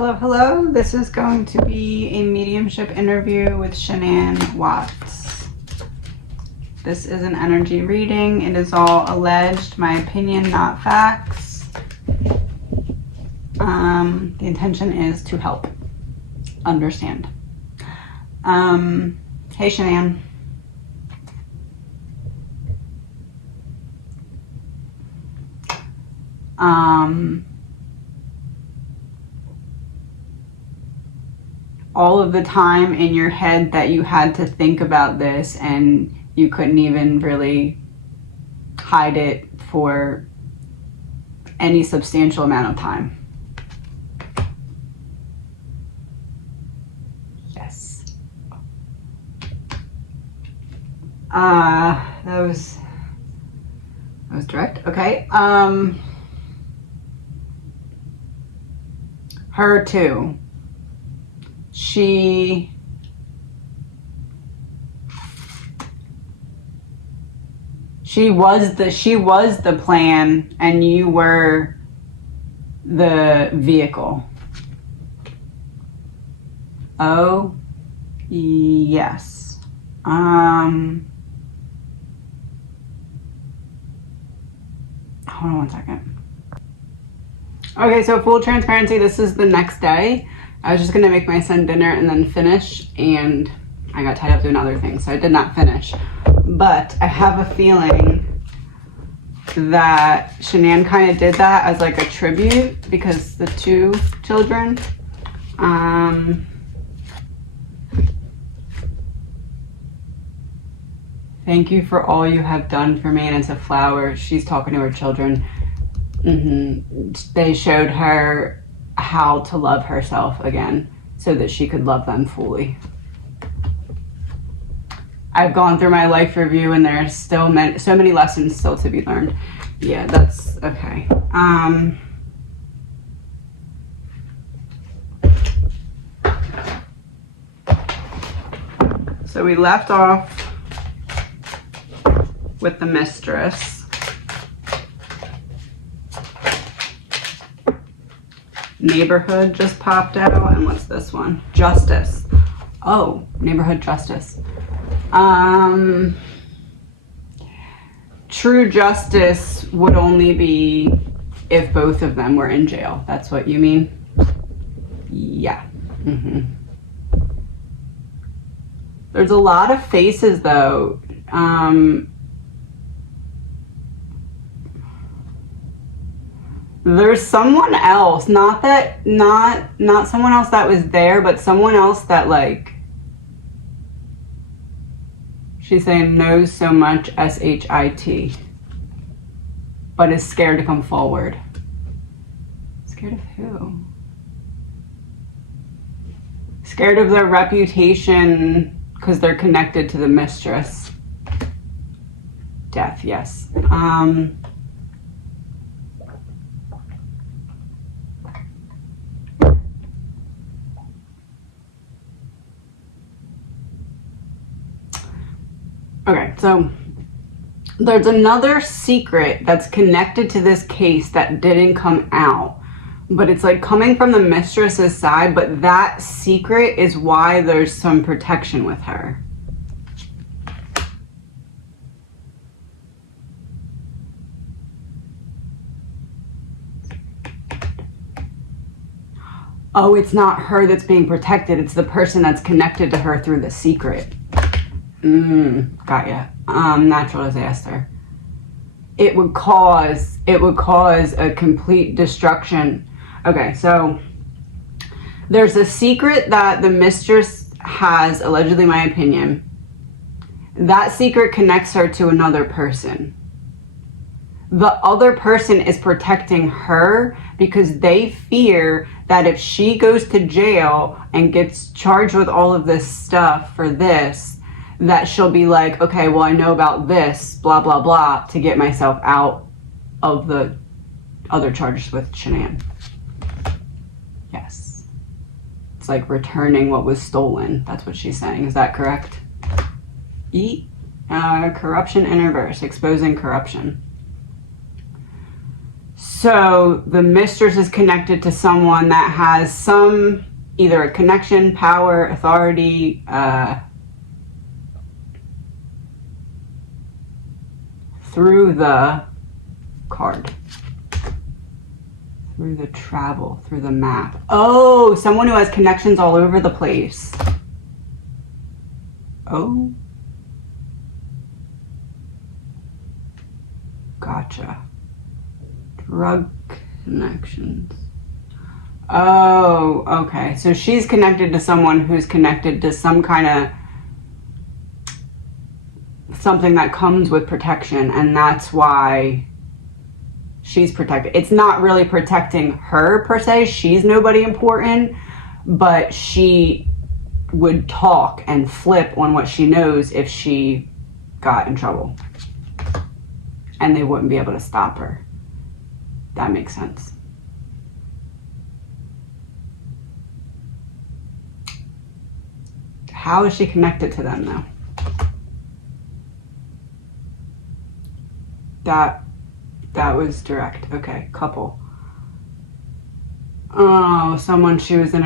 Hello, hello. This is going to be a mediumship interview with Shanann Watts. This is an energy reading. It is all alleged, my opinion, not facts. The intention is to help understand. Hey, Shanann. All of the time in your head that you had to think about this and you couldn't even really hide it for any substantial amount of time. Yes. That was direct. Okay. Her too. She was the plan and you were the vehicle. Oh, yes. Hold on one second. Okay, so full transparency, this is the next day. I was just gonna make my son dinner and then finish, and I got tied up doing other things, so I did not finish. But I have a feeling that Shanann kind of did that as like a tribute because the two children, thank you for all you have done for me, and it's a flower. She's talking to her children. They showed her how to love herself again so that she could love them fully. I've gone through my life review and there's still so many lessons still to be learned. Yeah, that's okay. So we left off with the mistress. Neighborhood just popped out, and what's this one? Justice. Oh, neighborhood justice. True justice would only be if both of them were in jail. That's what you mean? Yeah. There's a lot of faces though. There's someone else, not someone else that was there, but someone else that, like, she's saying knows so much, S-H-I-T, but is scared to come forward. Scared of who? Scared of their reputation because they're connected to the mistress. Death, yes. Okay, so there's another secret that's connected to this case that didn't come out, but it's like coming from the mistress's side, but that secret is why there's some protection with her. Oh, it's not her that's being protected, it's the person that's connected to her through the secret. Got ya. Natural disaster. It would cause a complete destruction. Okay, so there's a secret that the mistress has, allegedly, my opinion. That secret connects her to another person. The other person is protecting her because they fear that if she goes to jail and gets charged with all of this stuff for this, that she'll be like, okay, well, I know about this, blah, blah, blah, to get myself out of the other charges with Shanann. Yes. It's like returning what was stolen. That's what she's saying. Is that correct? Corruption in reverse. Exposing corruption. So the mistress is connected to someone that has some, either a connection, power, authority, through the card. Through the travel, through the map. Oh, someone who has connections all over the place. Oh. Gotcha. Drug connections. Oh, okay. So she's connected to someone who's connected to some kind of something that comes with protection, and that's why she's protected. It's not really protecting her per se. She's nobody important, but she would talk and flip on what she knows if she got in trouble. And they wouldn't be able to stop her. That makes sense. How is she connected to them though? That was direct. Okay, couple. Oh, someone she was in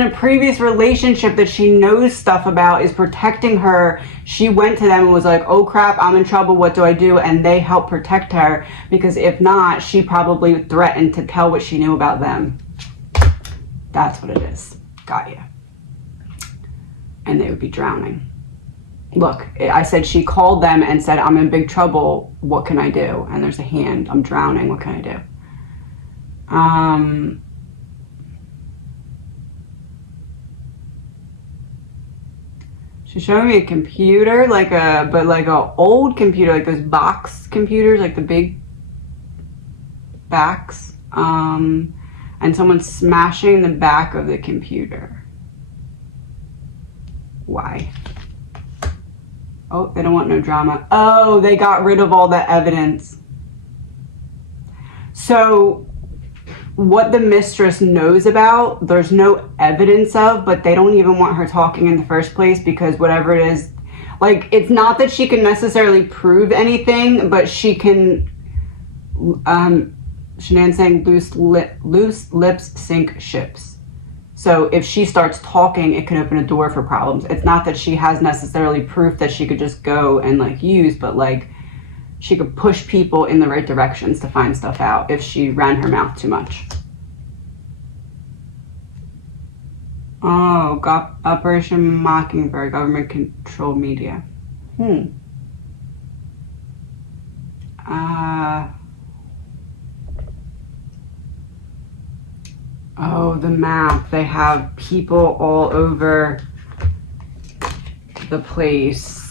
a previous relationship that she knows stuff about is protecting her. She went to them and was like, oh crap, I'm in trouble, what do I do? And they helped protect her, because if not, she probably threatened to tell what she knew about them. That's what it is. Got you. And they would be drowning. Look, I said she called them and said, I'm in big trouble, what can I do? And there's a hand, I'm drowning, what can I do? She's showing me a computer, like a old computer, like those box computers, like the big backs. And someone's smashing the back of the computer. Why? Oh, they don't want no drama. Oh, they got rid of all that evidence. So what the mistress knows about, there's no evidence of, but they don't even want her talking in the first place, because whatever it is, like, it's not that she can necessarily prove anything, but she can, Shanann's saying loose lips sink ships. So if she starts talking, it can open a door for problems. It's not that she has necessarily proof that she could just go and like use, but like she could push people in the right directions to find stuff out if she ran her mouth too much. Oh, got Operation Mockingbird, government controlled media. Oh, the map. They have people all over the place.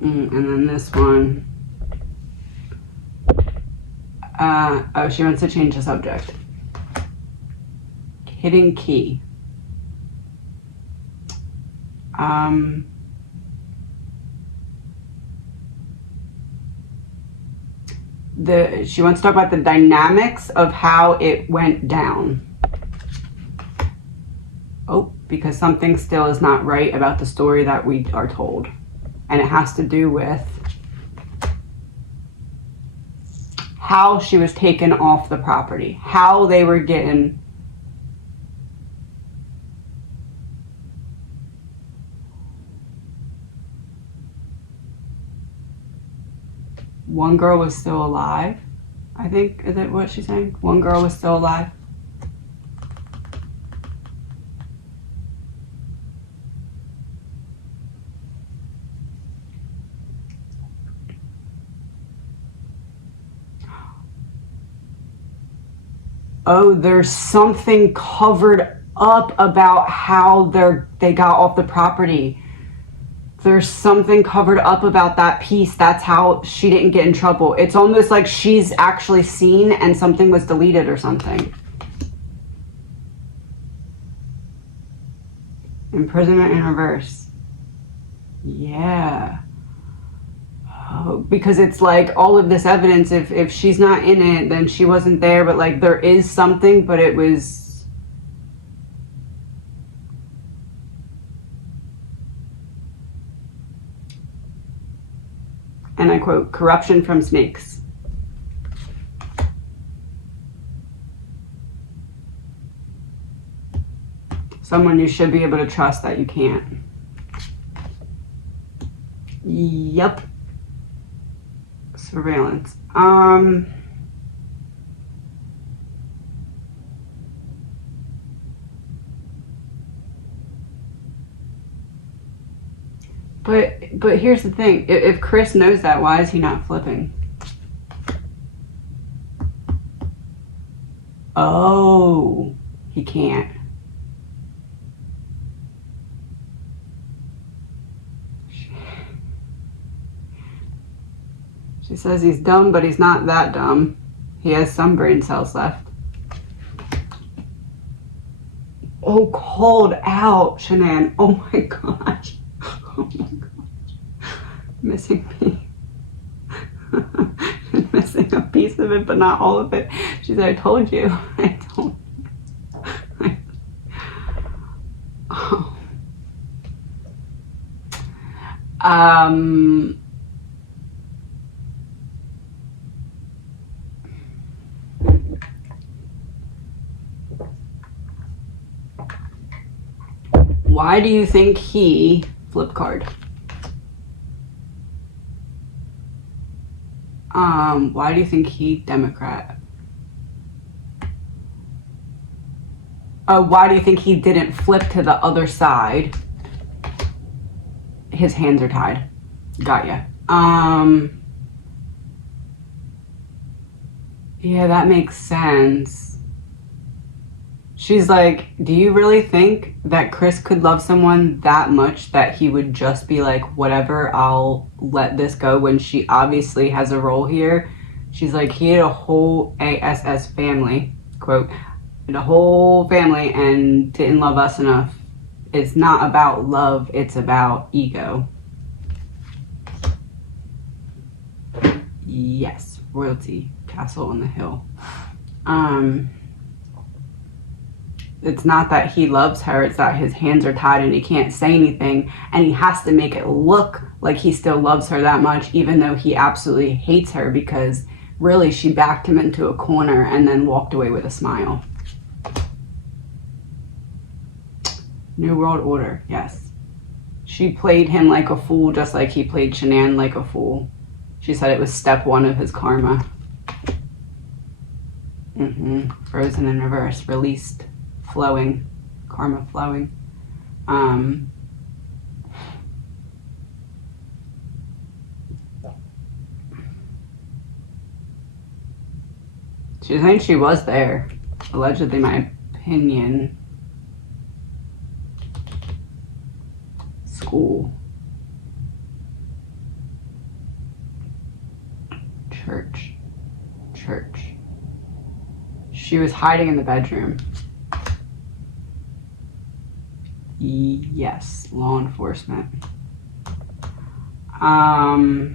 And then this one. Oh, she wants to change the subject. Hidden key. She wants to talk about the dynamics of how it went down. Oh, because something still is not right about the story that we are told. And it has to do with how she was taken off the property, how they were getting. One girl was still alive, I think. Is that what she's saying? One girl was still alive. Oh, there's something covered up about how they got off the property. There's something covered up about that piece. That's how she didn't get in trouble. It's almost like she's actually seen and something was deleted or something. Imprisonment in reverse. Yeah. Oh, because it's like all of this evidence, if she's not in it, then she wasn't there, but like there is something, but it was. And I quote, corruption from snakes. Someone you should be able to trust that you can't. Yep. Surveillance. But here's the thing. If Chris knows that, why is he not flipping? Oh, he can't. She says he's dumb, but he's not that dumb. He has some brain cells left. Oh, called out, Shanann. Oh my gosh. Oh my gosh. Missing me. Missing a piece of it, but not all of it. She said, I told you. I told you. Oh. Why do you think he flip card? Why do you think he Democrat? Why do you think he didn't flip to the other side? His hands are tied. Got ya. Yeah, that makes sense. She's like, do you really think that Chris could love someone that much that he would just be like, whatever, I'll let this go, when she obviously has a role here? She's like, he had a whole ASS family, quote, and a whole family and didn't love us enough. It's not about love, it's about ego. Yes, royalty, castle on the hill. It's not that he loves her, it's that his hands are tied and he can't say anything, and he has to make it look like he still loves her that much, even though he absolutely hates her, because really she backed him into a corner and then walked away with a smile. New World Order, yes. She played him like a fool, just like he played Shanann like a fool. She said it was step one of his karma. Frozen in reverse, released. Flowing, karma flowing. She's saying she was there. Allegedly, my opinion. School. Church. She was hiding in the bedroom. Yes, law enforcement. Oh,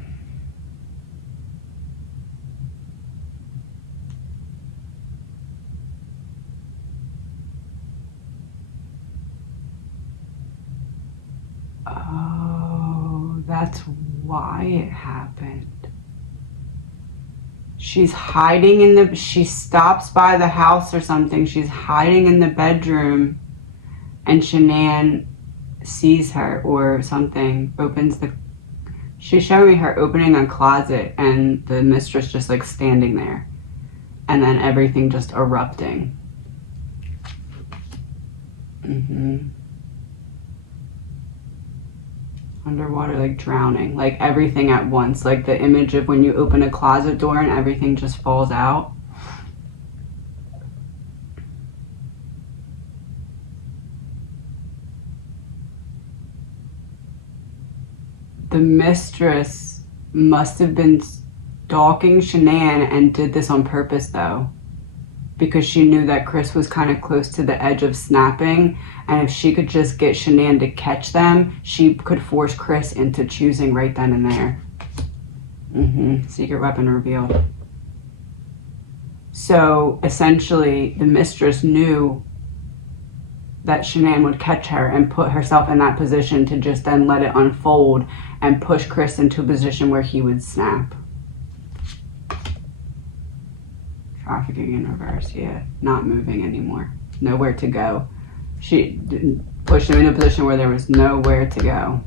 that's why it happened. She's hiding in the, she stops by the house or something. She's hiding in the bedroom. And Shanann sees her or something, opens the... She's showing her opening a closet and the mistress just like standing there. And then everything just erupting. Underwater, like drowning. Like everything at once. Like the image of when you open a closet door and everything just falls out. The mistress must have been stalking Shanann and did this on purpose though, because she knew that Chris was kind of close to the edge of snapping, and if she could just get Shanann to catch them, she could force Chris into choosing right then and there. Secret weapon revealed. So essentially the mistress knew that Shanann would catch her and put herself in that position to just then let it unfold and push Chris into a position where he would snap. Trafficking in reverse, yeah. Not moving anymore. Nowhere to go. She pushed him into a position where there was nowhere to go.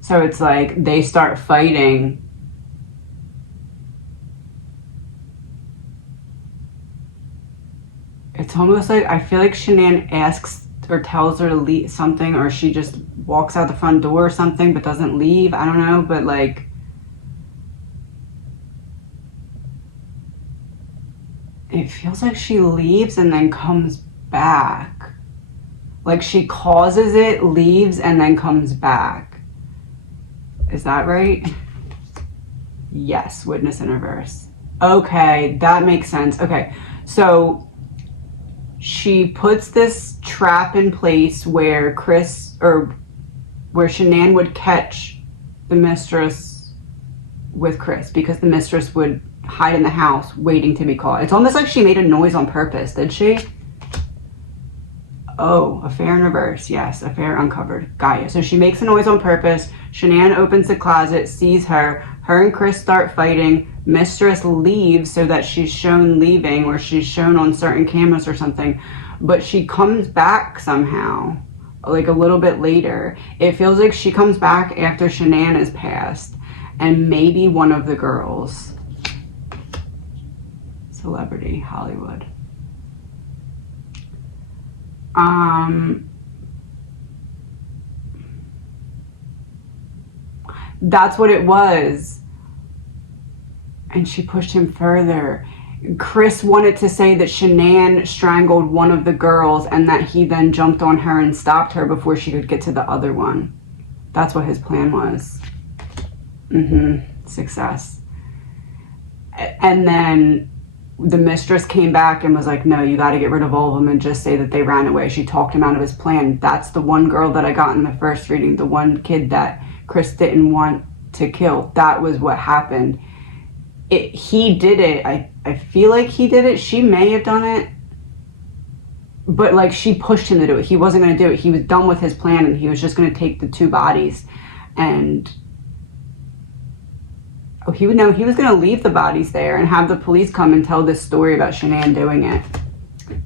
So it's like they start fighting. It's almost like, I feel like Shanann asks or tells her to leave something, or she just walks out the front door or something but doesn't leave. I don't know, but like, it feels like she leaves and then comes back. Like she causes it, leaves, and then comes back. Is that right? Yes, witness in reverse. Okay, that makes sense. Okay, so she puts this trap in place where where Shanann would catch the mistress with Chris, because the mistress would hide in the house waiting to be caught. It's almost like she made a noise on purpose, did she? Oh, affair in reverse. Yes, affair uncovered. Got you. So she makes a noise on purpose. Shanann opens the closet, sees her. Her and Chris start fighting. Mistress leaves so that she's shown leaving, or she's shown on certain cameras or something. But she comes back somehow, like a little bit later. It feels like she comes back after Shanann is passed. And maybe one of the girls. Celebrity, Hollywood. That's what it was. And she pushed him further. Chris wanted to say that Shanann strangled one of the girls and that he then jumped on her and stopped her before she could get to the other one. That's what his plan was. Success. And then the mistress came back and was like, no, you got to get rid of all of them and just say that they ran away. She talked him out of his plan. That's the one girl that I got in the first reading, the one kid that Chris didn't want to kill. That was what happened. He did it. I feel like he did it. She may have done it. But like, she pushed him to do it. He wasn't going to do it. He was done with his plan and he was just going to take the two bodies. And he was going to leave the bodies there and have the police come and tell this story about Shanann doing it.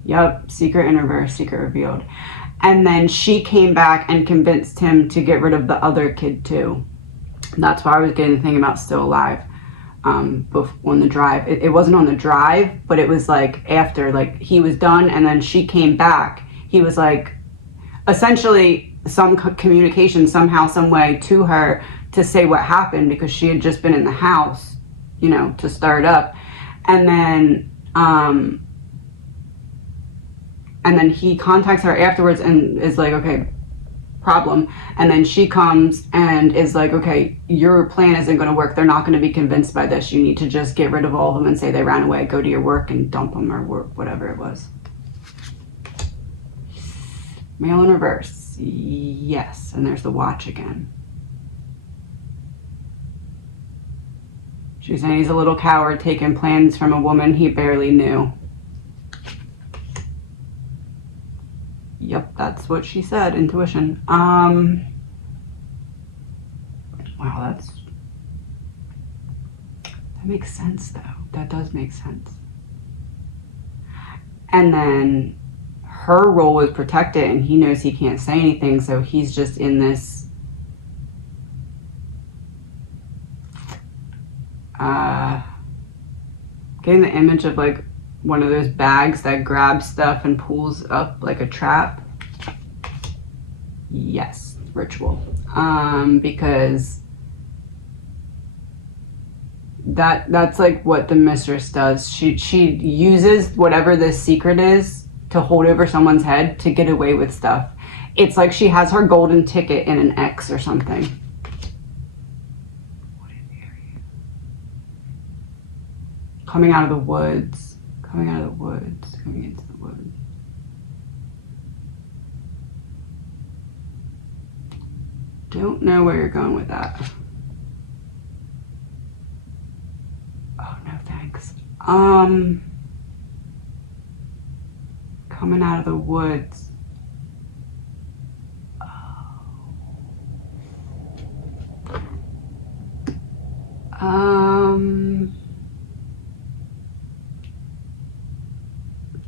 Yep, secret in reverse, secret revealed. And then she came back and convinced him to get rid of the other kid too. That's why I was getting the thing about still alive on the drive. It wasn't on the drive, but it was like after, like he was done and then she came back. He was like, essentially some communication somehow, some way to her to say what happened, because she had just been in the house, you know, to start up. And then he contacts her afterwards and is like, okay, problem. And then she comes and is like, okay, your plan isn't going to work. They're not going to be convinced by this. You need to just get rid of all of them and say they ran away, go to your work and dump them, or whatever it was. Male in reverse. Yes. And there's the watch again. She's saying he's a little coward taking plans from a woman he barely knew. Yep, that's what she said. Intuition. Wow, that makes sense though. That does make sense. And then her role is protected and he knows he can't say anything, so he's just in this getting the image of like one of those bags that grabs stuff and pulls up like a trap. Yes, ritual. Because that's like what the mistress does. She uses whatever this secret is to hold over someone's head to get away with stuff. It's like she has her golden ticket in an X or something. Coming out of the woods, coming into the woods. Don't know where you're going with that. Oh, no thanks. Coming out of the woods. You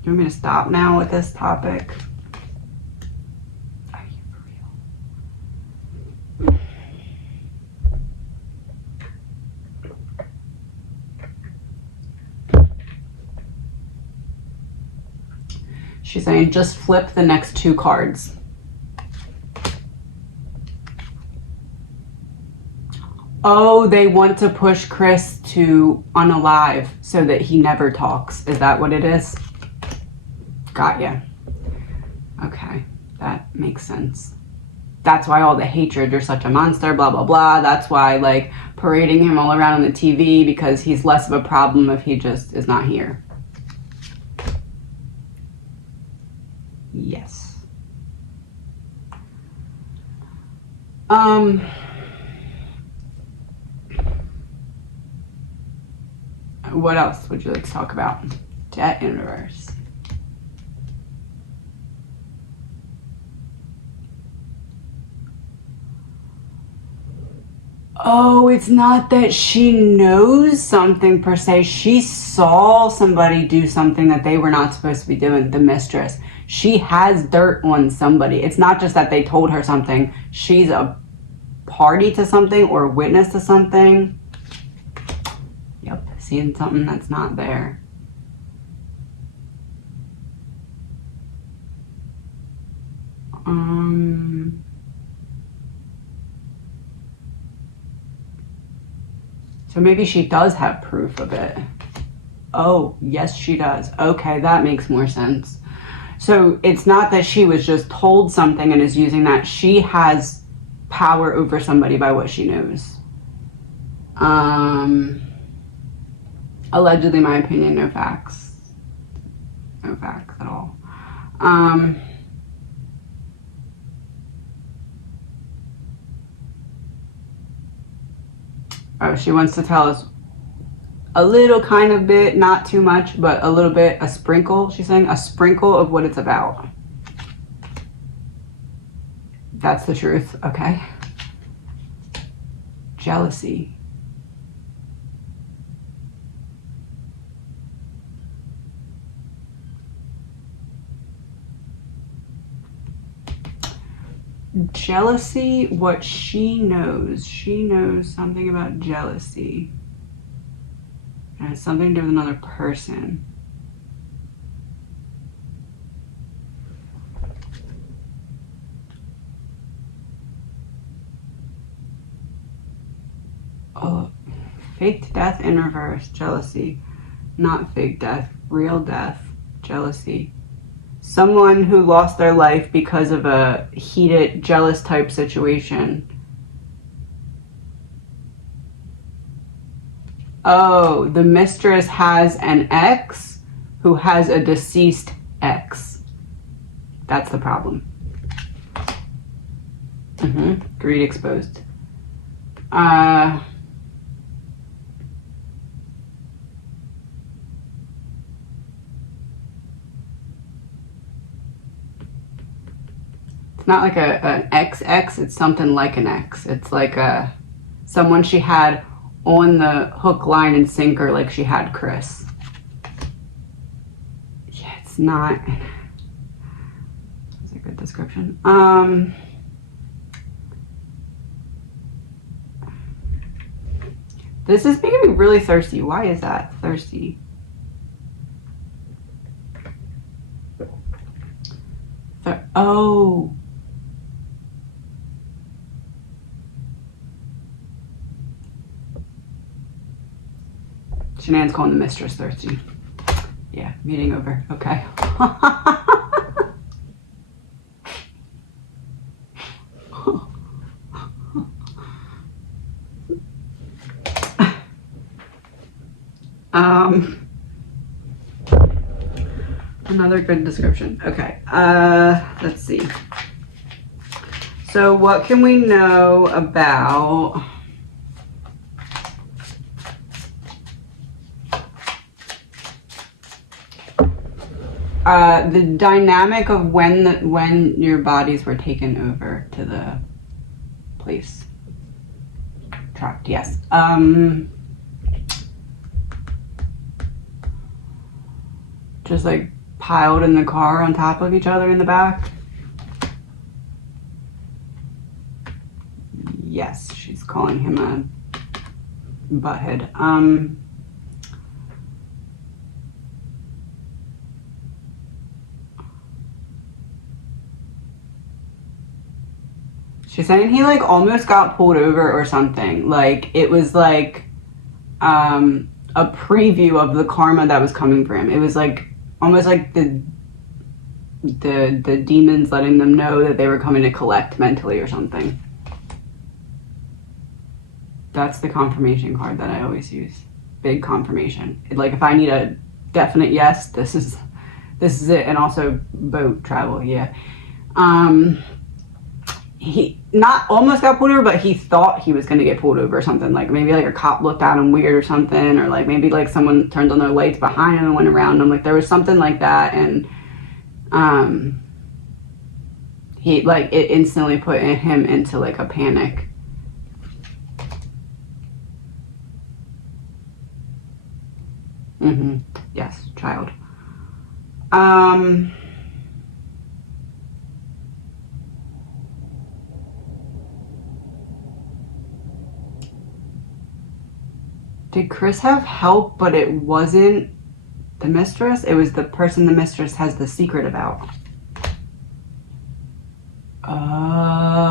want me to stop now with this topic? Are you for real? She's saying just flip the next 2 cards. Oh, they want to push Chris to unalive so that he never talks. Is that what it is? Got ya. Okay, that makes sense. That's why all the hatred, you're such a monster, blah, blah, blah. That's why, like, parading him all around on the TV, because he's less of a problem if he just is not here. Yes. What else would you like to talk about? Debt in reverse. Oh, it's not that she knows something per se. She saw somebody do something that they were not supposed to be doing, the mistress. She has dirt on somebody. It's not just that they told her something. She's a party to something or witness to something. Yep, seeing something that's not there. So maybe she does have proof of it. Oh, yes, she does. Okay, that makes more sense. So it's not that she was just told something and is using that. She has power over somebody by what she knows. Allegedly, my opinion, no facts. No facts at all. Oh, she wants to tell us a little kind of bit, not too much, but a little bit, a sprinkle. She's saying a sprinkle of what it's about. That's the truth. Okay. Jealousy. Jealousy, what she knows. She knows something about jealousy. It has something to do with another person. Oh, faked death in reverse. Jealousy. Not fake death. Real death. Jealousy. Someone who lost their life because of a heated, jealous type situation. Oh, the mistress has an ex who has a deceased ex. That's the problem. Greed exposed. Not like an ex, it's something like an ex. It's like someone she had on the hook, line, and sinker like she had Chris. Yeah, it's not. That's a good description. This is making me really thirsty. Why is that? Thirsty. Oh. Shanann's calling the mistress thirsty. Yeah, meeting over. Okay. Another good description. Okay. Let's see. So what can we know about the dynamic of when your bodies were taken over to the place? Trapped, yes. just like piled in the car on top of each other in the back. Yes, she's calling him a butthead. She's saying he like almost got pulled over or something. Like it was like a preview of the karma that was coming for him. It was like almost like the demons letting them know that they were coming to collect mentally or something. That's the confirmation card that I always use. Big confirmation. Like if I need a definite yes, this is it. And also boat travel, yeah. He not almost got pulled over, but he thought he was going to get pulled over or something. Like maybe like a cop looked at him weird or something, or like maybe like someone turned on their lights behind him and went around him. Like there was something like that, and he like it instantly put him into like a panic. Yes, child. Did Chris have help, but it wasn't the mistress? It was the person the mistress has the secret about. Oh.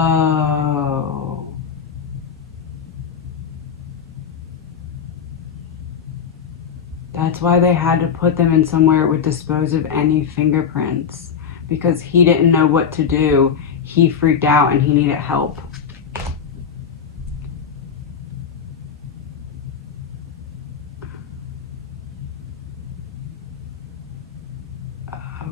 That's why they had to put them in somewhere it would dispose of any fingerprints. Because he didn't know what to do. He freaked out and he needed help.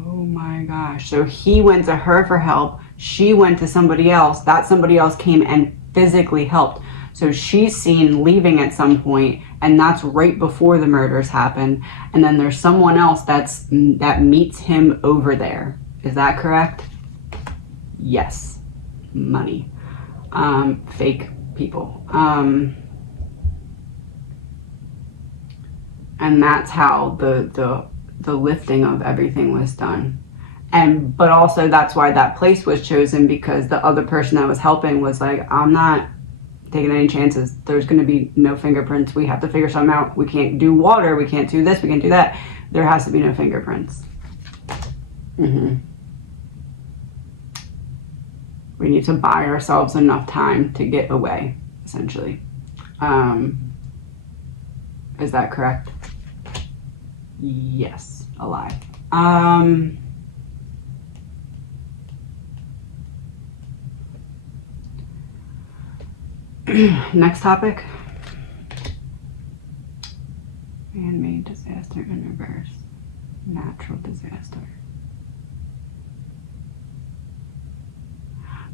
Oh my gosh. So he went to her for help. She went to somebody else. That somebody else came and physically helped. So she's seen leaving at some point, and that's right before the murders happened. And then there's someone else that meets him over there. Is that correct? Yes. Money. Fake people. And that's how the lifting of everything was done. But also that's why that place was chosen, because the other person that was helping was like, I'm not taking any chances. There's going to be no fingerprints. We have to figure something out. We can't do water. We can't do this. We can't do that. There has to be no fingerprints. We need to buy ourselves enough time to get away, essentially. Is that correct? Yes, alive. Next topic. Man-made disaster in reverse. Natural disaster.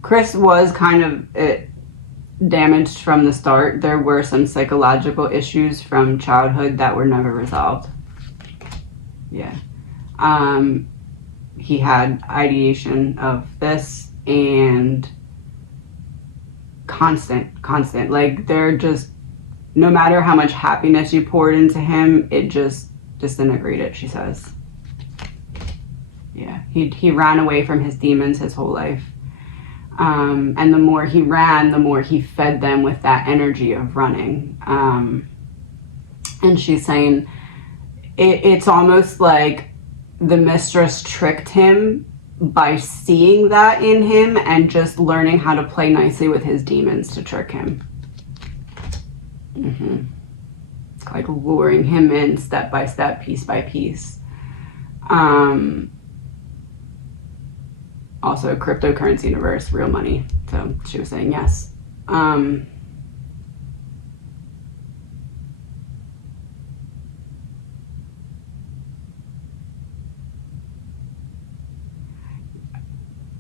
Chris was kind of damaged from the start. There were some psychological issues from childhood that were never resolved. Yeah. He had ideation of this and constant. Like they're just, no matter how much happiness you poured into him, it just disintegrated, she says. Yeah. He ran away from his demons his whole life. And the more he ran, the more he fed them with that energy of running. And she's saying it's almost like the mistress tricked him by seeing that in him and just learning how to play nicely with his demons to trick him. It's like luring him in step by step, piece by piece. Also, cryptocurrency universe, real money. So she was saying yes.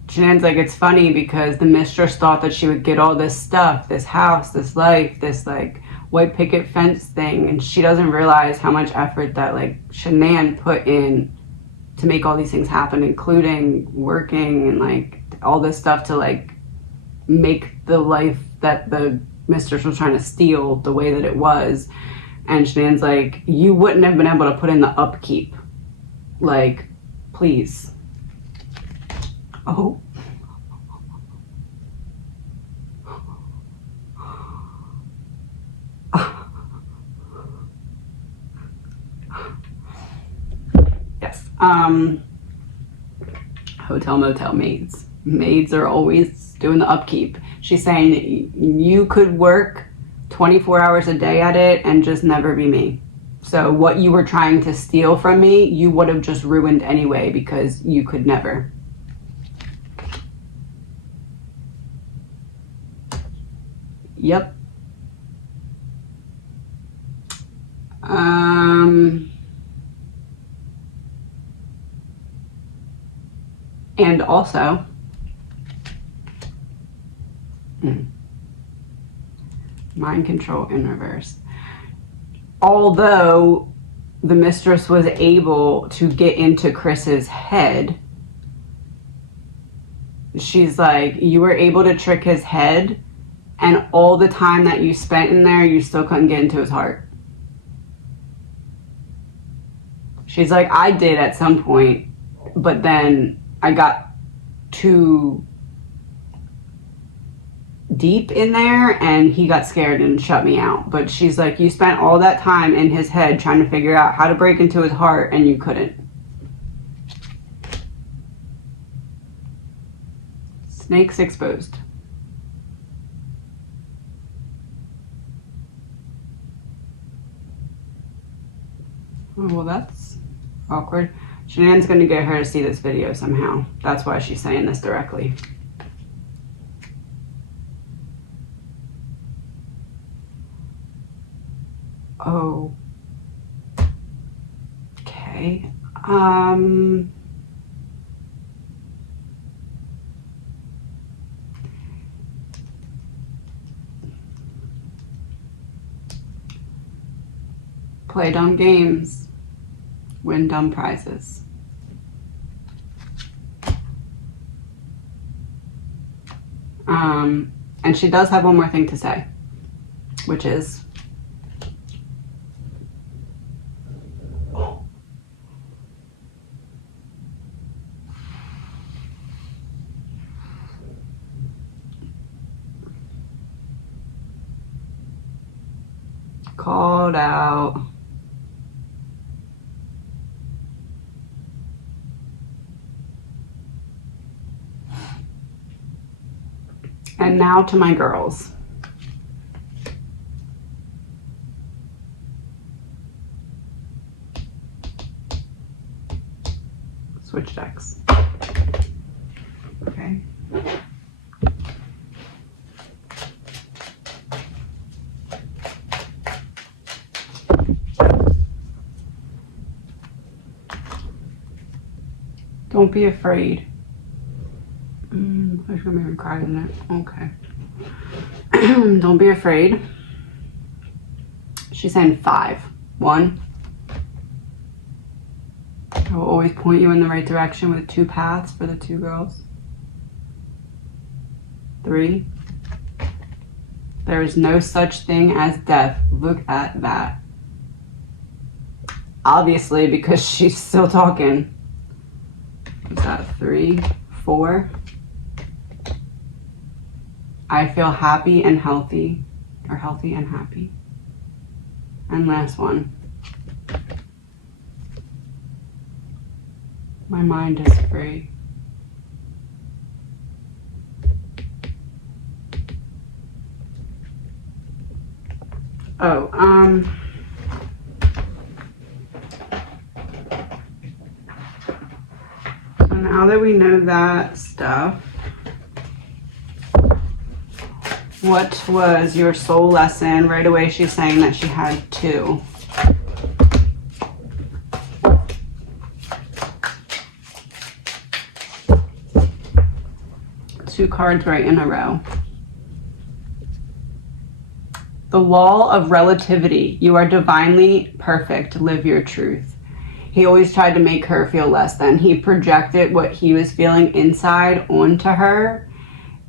Shanann's like, it's funny because the mistress thought that she would get all this stuff, this house, this life, this like white picket fence thing, and she doesn't realize how much effort that like Shanann put in to make all these things happen, including working and like all this stuff to like make the life that the mistress was trying to steal the way that it was. And Shanann's like, you wouldn't have been able to put in the upkeep Like, please. Oh. Yes. Hotel motel maids. Maids are always doing the upkeep. She's saying you could work 24 hours a day at it and just never be me. So what you were trying to steal from me, you would have just ruined anyway because you could never. Yep. And also, mind control in reverse. Although the mistress was able to get into Chris's head, she's like, you were able to trick his head, and all the time that you spent in there, you still couldn't get into his heart. She's like, I did at some point, but then I got too deep in there and he got scared and shut me out. But she's like, you spent all that time in his head trying to figure out how to break into his heart and you couldn't. Snakes exposed. Oh, well, that's awkward. Shanann's going to get her to see this video somehow. That's why she's saying this directly. Oh. Okay. Play dumb games. Win dumb prizes. And she does have one more thing to say, which is, called out. And now to my girls. Switch decks. Okay. Don't be afraid. There's gonna be a cry in it. Okay. Don't be afraid. She's saying 5. 1. I will always point you in the right direction with 2 paths for the 2 girls. 3. There is no such thing as death. Look at that. Obviously, because she's still talking. Is that 3? 4. I feel happy and healthy, or healthy and happy. And last one. My mind is free. Oh, so now that we know that stuff, what was your soul lesson? Right away she's saying that she had 2. 2 cards right in a row. The law of relativity. You are divinely perfect. Live your truth. He always tried to make her feel less than. He projected what he was feeling inside onto her,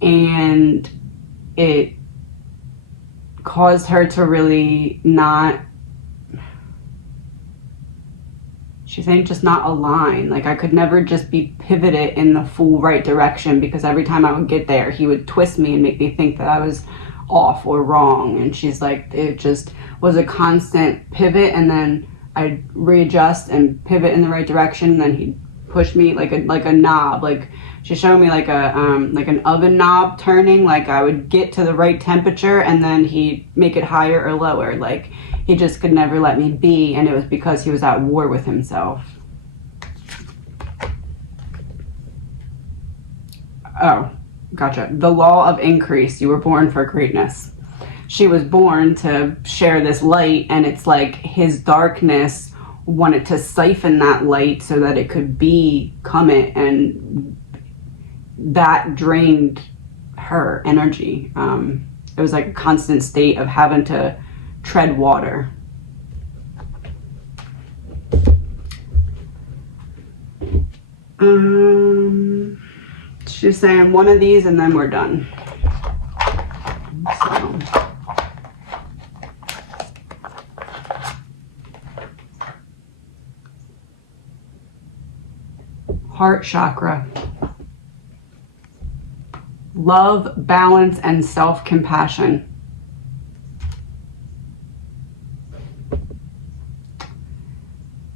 and it caused her to really not, She's saying just not align. Like I could never just be pivoted in the full right direction, because every time I would get there, he would twist me and make me think that I was off or wrong. And she's like, it just was a constant pivot, and then I'd readjust and pivot in the right direction, and then he'd push me like a knob. Like she's showing me like an oven knob turning. Like I would get to the right temperature, and then he'd make it higher or lower. Like he just could never let me be, and it was because he was at war with himself. Oh, gotcha. The law of increase. You were born for greatness. She was born to share this light, and it's like his darkness wanted to siphon that light so that it could become it, and that drained her energy. It was like a constant state of having to tread water. She's saying one of these and then we're done. So. Heart chakra. Love, balance, and self-compassion.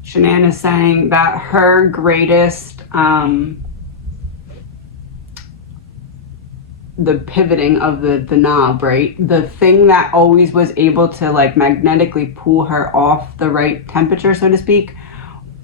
Shanann is saying that her greatest, the pivoting of the knob, right? The thing that always was able to like magnetically pull her off the right temperature, so to speak,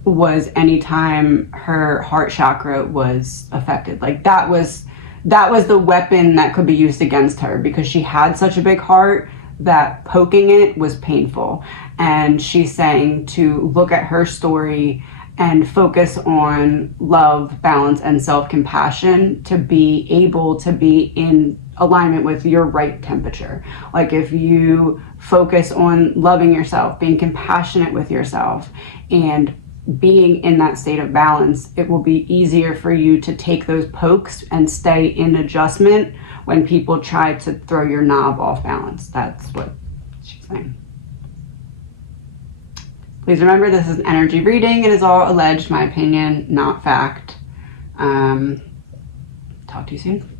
was anytime her heart chakra was affected. Like that was the weapon that could be used against her, because she had such a big heart that poking it was painful. And she's saying to look at her story and focus on love, balance, and self-compassion to be able to be in alignment with your right temperature. Like if you focus on loving yourself, being compassionate with yourself, and being in that state of balance, it will be easier for you to take those pokes and stay in adjustment when people try to throw your knob off balance. That's what she's saying. Please remember, this is an energy reading. It is all alleged, my opinion, not fact. Talk to you soon.